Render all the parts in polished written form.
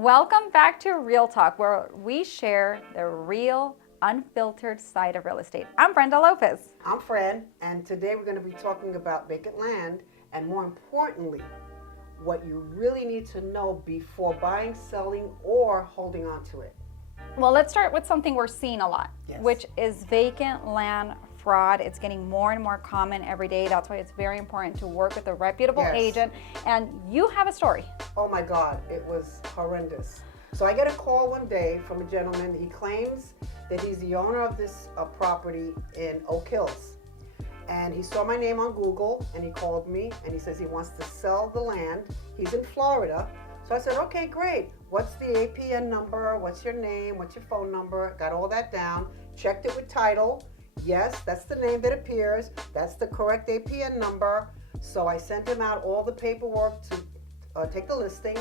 Welcome back to Real Talk, where we share the real, unfiltered side of real estate. I'm Brenda Lopez. I'm Fran, and today we're going to be talking about vacant land and, more importantly, what you really need to know before buying, selling, or holding on to it. Well, let's start with something we're seeing a lot, Yes. which is vacant land fraud. It's getting more and more common every day. That's why it's very important to work with a reputable Yes. agent. And you have a story. Oh my God, it was horrendous. So I get a call one day from a gentleman. He claims that he's the owner of this property in Oak Hills. And he saw my name on Google and he called me and he says he wants to sell the land. He's in Florida. So I said, okay, great. What's the APN number? What's your name? What's your phone number? Got all that down. Checked it with title. Yes, that's the name that appears. That's the correct APN number. So I sent him out all the paperwork to take the listing,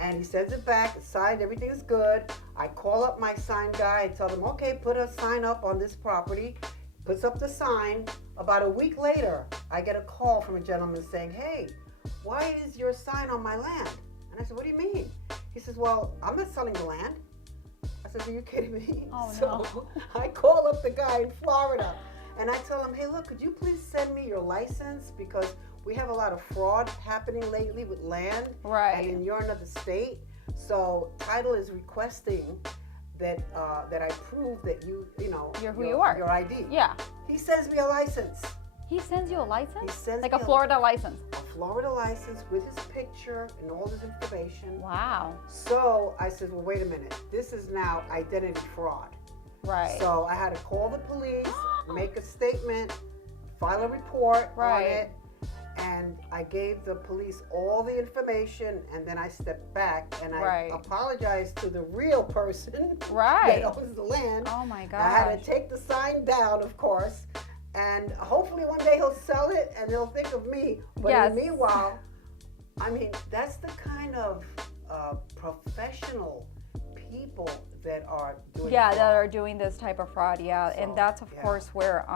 and he sends it back. It's signed, everything is good. I call up my sign guy and tell him, okay, put a sign up on this property. Puts up the sign. About a week later, I get a call from a gentleman saying, hey, why is your sign on my land? And I said, what do you mean? He says, well, I'm not selling the land. I said, are you kidding me? Oh, so no. I call up the guy in Florida and I tell him, hey, look, could you please send me your license? Because we have a lot of fraud happening lately with land. Right. And you're another state. So title is requesting that that I prove that You're who you are. Your ID. Yeah. He sends me a license. He sends you a license? He sends like me a Florida license? A Florida license with his picture and all his information. Wow. So I said, well, wait a minute. This is now identity fraud. Right. So I had to call the police, make a statement, file a report on it, and I gave the police all the information, and then I stepped back and I apologized to the real person that owns the land. Oh my gosh. I had to take the sign down, of course, and hopefully one day he'll sell it and he'll think of me. But in the meanwhile, I mean, that's the kind of professional people that are doing fraud. that are doing this type of fraud, so, and that's of course where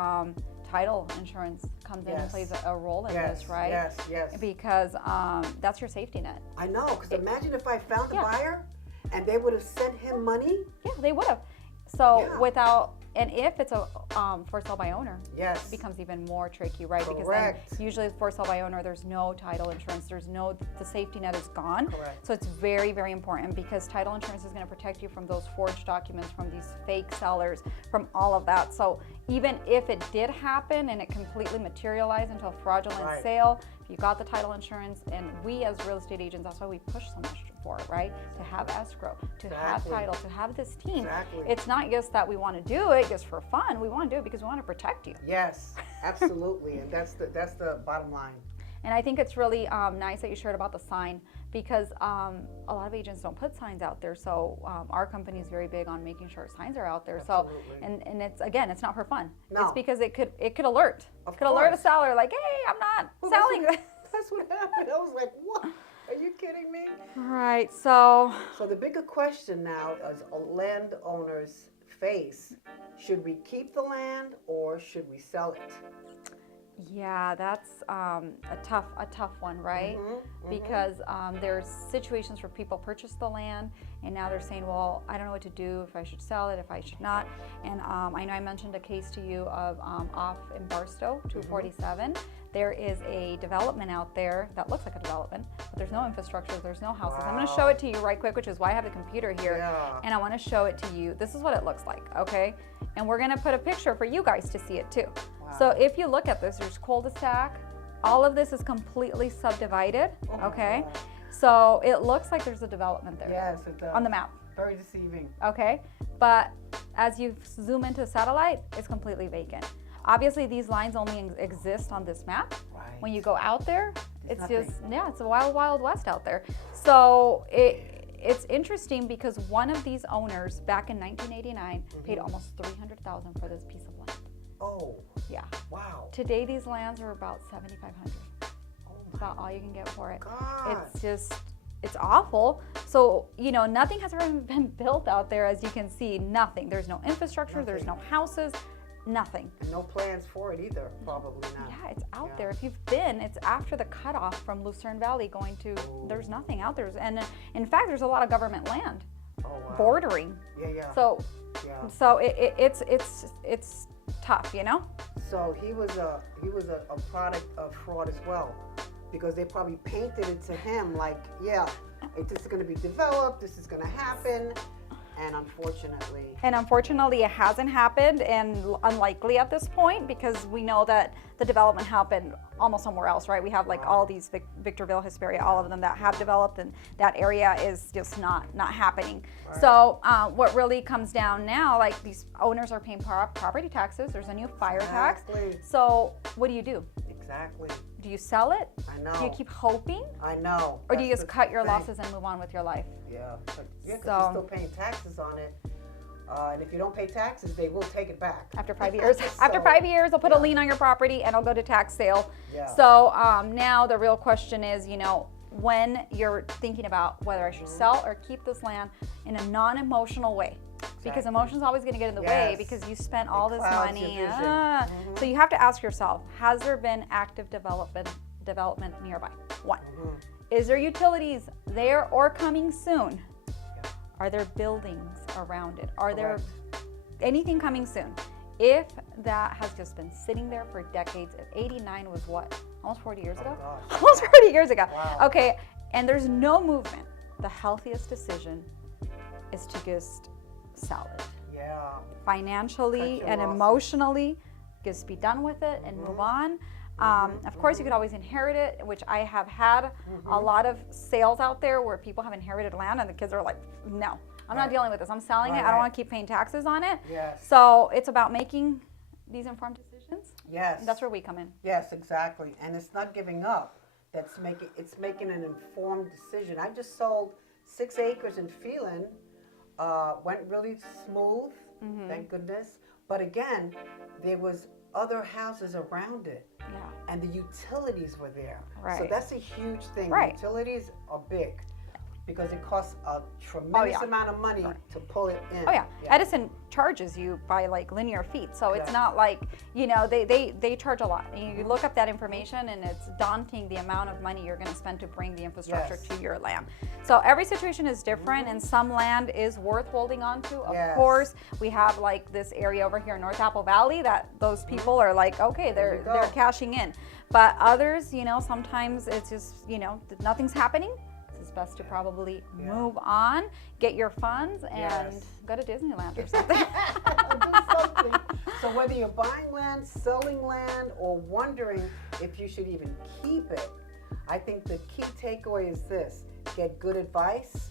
title insurance comes in and plays a role in this, right? Yes. Because that's your safety net. I know, because imagine if I found a buyer and they would have sent him money. Yeah, they would have. So without, and if it's a for sale by owner, it becomes even more tricky, right? Correct. Because then usually for sale by owner, there's no title insurance, the safety net is gone. Correct. So it's very, very important because title insurance is going to protect you from those forged documents, from these fake sellers, from all of that. So even if it did happen and it completely materialized into a fraudulent sale, if you got the title insurance, and we as real estate agents, that's why we push so much for it, right? To have escrow, to have title, to have this team. It's not just that we want to do it just for fun. We want to do it because we want to protect you. Yes, absolutely, and that's the bottom line. And I think it's really nice that you shared about the sign, because a lot of agents don't put signs out there. So our company is very big on making sure signs are out there. Absolutely. So and it's, again, it's not for fun. No. It's because it could alert. Alert a seller like, hey, I'm not selling. That's what happened. I was like, what? Are you kidding me? Right. So the bigger question now as landowners face: should we keep the land or should we sell it? yeah, that's a tough one, right? Because there's situations where people purchase the land and now they're saying, well, I don't know what to do, if I should sell it, if I should not. And I know I mentioned a case to you of off in Barstow, 247. There is a development out there that looks like a development, but there's no infrastructure, there's no houses. I'm going to show it to you right quick, which is why I have the computer here. And I want to show it to you. This is what it looks like, okay? And we're going to put a picture for you guys to see it too. So if you look at this, there's cul-de-sac. All of this is completely subdivided, okay? So it looks like there's a development there. Yes, it does. On the map. Very deceiving. Okay, but as you zoom into satellite, it's completely vacant. Obviously, these lines only exist on this map. Right. When you go out there, it's nothing. just, it's a wild, wild west out there. So it's interesting because one of these owners back in 1989 paid almost $300,000 for this piece of land. Oh. Yeah. Wow. Today, these lands are about $7,500. Oh It's about all you can get for it. God. It's just, it's awful. So, nothing has ever been built out there, as you can see, nothing. There's no infrastructure, there's no houses, Nothing. And no plans for it either, probably not. Yeah, it's out there. If you've been, it's after the cutoff from Lucerne Valley going to, there's nothing out there. And in fact, there's a lot of government land bordering. Yeah. So it's tough, you know? So he was a product of fraud as well, because they probably painted it to him like, this is going to be developed, this is going to happen. And unfortunately, it hasn't happened, and unlikely at this point, because we know that the development happened almost somewhere else, right? We have like all these Victorville, Hesperia, all of them that have developed, and that area is just not happening. Right. So what really comes down now, like these owners are paying property taxes. There's a new fire tax. So what do you do? Exactly. Do you sell it? I know. Do you keep hoping? I know. Or do you just cut your losses and move on with your life? Yeah, because you're still paying taxes on it. And if you don't pay taxes, they will take it back. After 5 years. After 5 years, they'll put a lien on your property and it'll go to tax sale. Yeah. So now the real question is, when you're thinking about whether I should sell or keep this land in a non-emotional way. Because emotion's always going to get in the way, because you spent all this money. So you have to ask yourself, has there been active development nearby? One. Is there utilities there or coming soon? Are there buildings around it? Are there anything coming soon? If that has just been sitting there for decades, 89 was what? Almost 40 years ago? Almost 40 years ago. Wow. Okay, and there's no movement. The healthiest decision is to just sell it. Yeah. Financially and emotionally, just be done with it and move on. Of course, you could always inherit it, which I have had a lot of sales out there where people have inherited land and the kids are like, no, I'm not dealing with this. I'm selling it. I don't want to keep paying taxes on it. Yes. So it's about making these informed decisions. Yes. And that's where we come in. Yes, exactly. And it's not giving up. It's making an informed decision. I just sold 6 acres in Phelan. Went really smooth, thank goodness. But again, there was other houses around it. Yeah. And the utilities were there. Right. So that's a huge thing. Right. Utilities are big because it costs a tremendous amount of money to pull it in. Oh yeah. Edison charges you by like linear feet. So it's not like, they charge a lot. And you look up that information and it's daunting the amount of money you're going to spend to bring the infrastructure to your land. So every situation is different and some land is worth holding on to. Of course, we have like this area over here in North Apple Valley that those people are like, okay, they're cashing in. But others, sometimes it's just, nothing's happening. It's best to probably move on, get your funds, and go to Disneyland or something. Do something. So whether you're buying land, selling land, or wondering if you should even keep it, I think the key takeaway is this: get good advice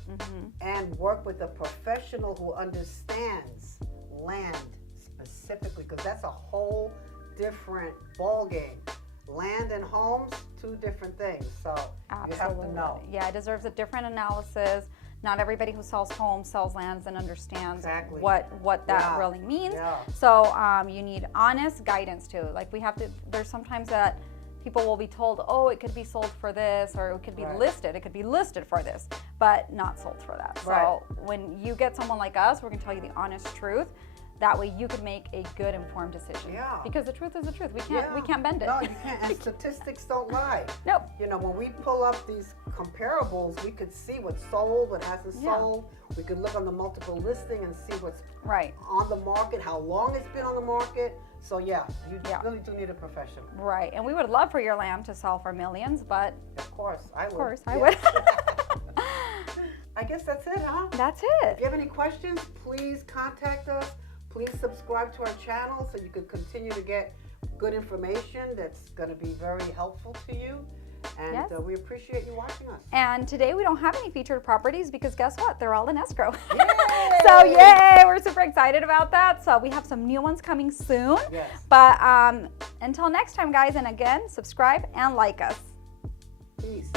and work with a professional who understands land specifically, because that's a whole different ball game. Land and homes, 2 different things. So you have to know. Yeah, it deserves a different analysis. Not everybody who sells homes sells lands and understands what that really means. Yeah. So you need honest guidance too. Like there's sometimes that people will be told, oh, it could be sold for this, or it could be listed. It could be listed for this, but not sold for that. So when you get someone like us, we're gonna tell you the honest truth. That way you could make a good informed decision. Yeah. Because the truth is the truth. We can't bend it. No, you can't. And statistics don't lie. Nope. When we pull up these comparables, we could see what's sold, what hasn't sold. We could look on the multiple listing and see what's on the market, how long it's been on the market. So you really do need a professional. Right. And we would love for your land to sell for millions, but of course I would. Of course I would. I guess that's it, huh? That's it. If you have any questions, please contact us. Please subscribe to our channel so you can continue to get good information that's going to be very helpful to you. And we appreciate you watching us. And today we don't have any featured properties because guess what? They're all in escrow. Yay! So yay! We're super excited about that. So we have some new ones coming soon. Yes. But until next time, guys, and again, subscribe and like us. Peace.